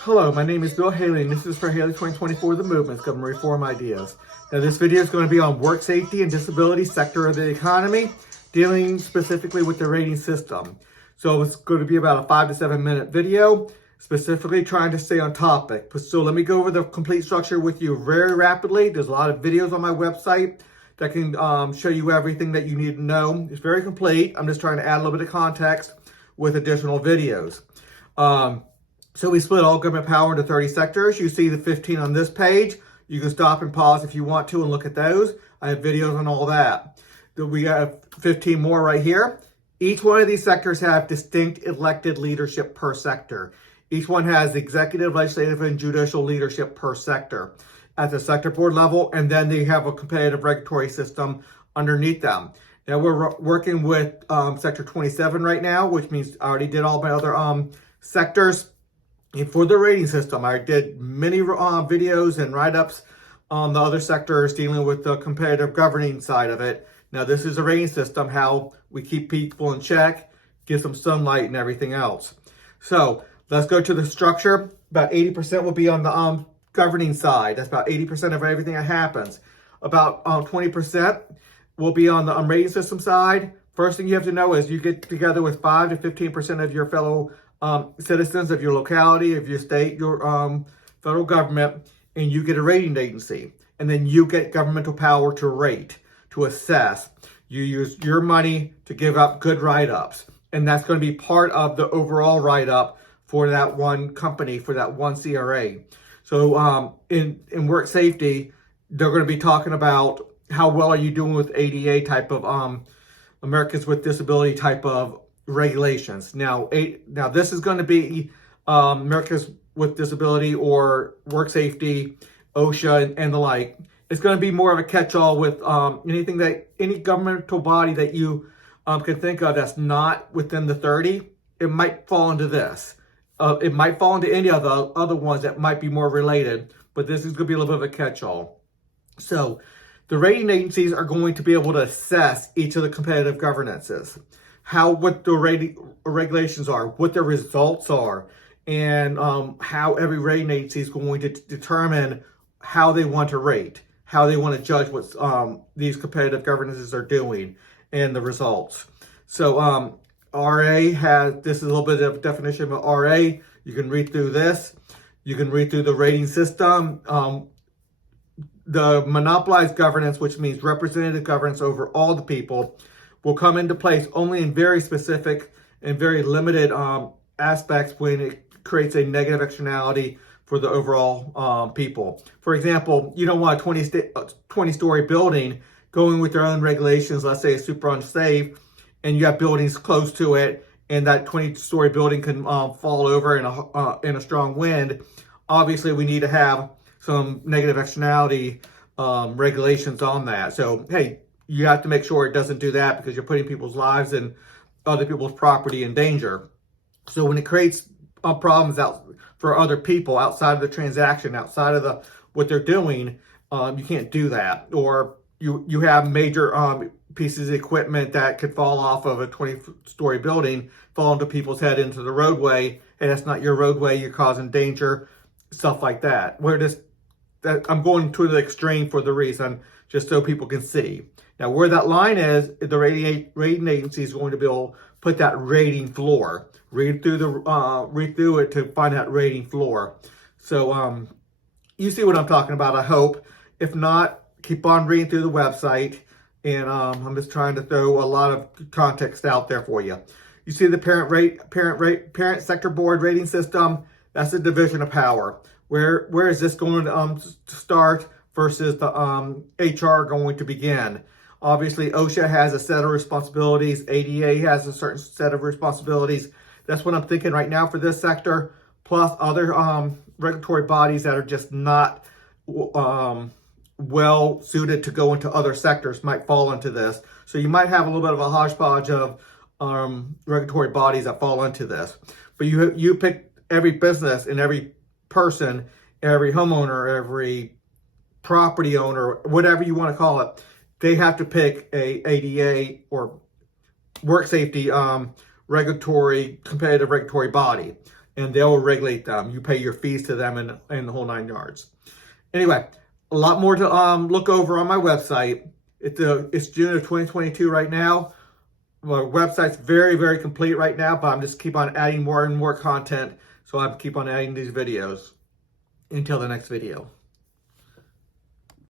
Hello, my name is Bill Haley, and this is for Haley 2024, The Movement's Government Reform Ideas. Now, this video is going to be on work safety and disability sector of the economy, dealing specifically with the rating system. So it's going to be about a 5 to 7 minute video, specifically trying to stay on topic. So let me go over the complete structure with you very rapidly. There's a lot of videos on my website that can show you everything that you need to know. It's very complete. I'm just trying to add a little bit of context with additional videos. So we split all government power into 30 sectors. You see the 15 on this page. You can stop and pause if you want to and look at those. I have videos on all that. We have 15 more right here. Each one of these sectors have distinct elected leadership per sector. Each one has executive, legislative, and judicial leadership per sector at the sector board level, and then they have a competitive regulatory system underneath them. Now we're working with sector 27 right now, which means I already did all my other sectors. And for the rating system, I did many videos and write-ups on the other sectors dealing with the competitive governing side of it. Now, this is a rating system, how we keep people in check, give them sunlight and everything else. So let's go to the structure. About 80% will be on the governing side. That's about 80% of everything that happens. About 20% will be on the rating system side. First thing you have to know is you get together with 5 to 15% of your fellow citizens of your locality, of your state, your federal government, and you get a rating agency. And then you get governmental power to rate, to assess. You use your money to give up good write-ups. And that's going to be part of the overall write-up for that one company, for that one CRA. So in work safety, they're going to be talking about how well are you doing with ADA type of Americans with Disability type of regulations. Now this is going to be Americans with Disability or work safety, OSHA, and the like. It's going to be more of a catch-all with anything that any governmental body that you can think of that's not within the 30. It might fall into this. It might fall into any of the other ones that might be more related, but this is going to be a little bit of a catch-all. So the rating agencies are going to be able to assess each of the competitive governances, what the rating regulations are, what the results are, and how every rating agency is going to determine how they want to rate, how they want to judge what these competitive governances are doing and the results. So this is a little bit of a definition of RA. You can read through this. You can read through the rating system. The monopolized governance, which means representative governance over all the people, will come into place only in very specific and very limited aspects when it creates a negative externality for the overall people. For example, you don't want a 20-story building going with their own regulations, let's say it's super unsafe, and you have buildings close to it, and that 20-story building can fall over in a strong wind. Obviously, we need to have some negative externality regulations on that. So, hey, you have to make sure it doesn't do that because you're putting people's lives and other people's property in danger. So when it creates problems out for other people outside of the transaction, outside of what they're doing, you can't do that. Or you have major pieces of equipment that could fall off of a 20-story building, fall into people's head into the roadway, and that's not your roadway. You're causing danger, stuff like that. I'm going to the extreme for the reason, just so people can see. Now, where that line is, the rating agency is going to be able to put that rating floor. Read through it to find that rating floor. So you see what I'm talking about, I hope. If not, keep on reading through the website. And I'm just trying to throw a lot of context out there for you. You see the parent sector board rating system. That's the division of power. Where is this going to start versus the HR going to begin? Obviously, OSHA has a set of responsibilities. ADA has a certain set of responsibilities. That's what I'm thinking right now for this sector, plus other regulatory bodies that are just not well suited to go into other sectors might fall into this. So you might have a little bit of a hodgepodge of regulatory bodies that fall into this. But you pick every business and every person, every homeowner, every property owner, whatever you want to call it, they have to pick a ADA or work safety competitive regulatory body, and they'll regulate them. You pay your fees to them and the whole 9 yards. Anyway, a lot more to look over on my website. It's June of 2022 right now. My website's very, very complete right now, but I'm just keep on adding more and more content, so I keep on adding these videos. Until the next video.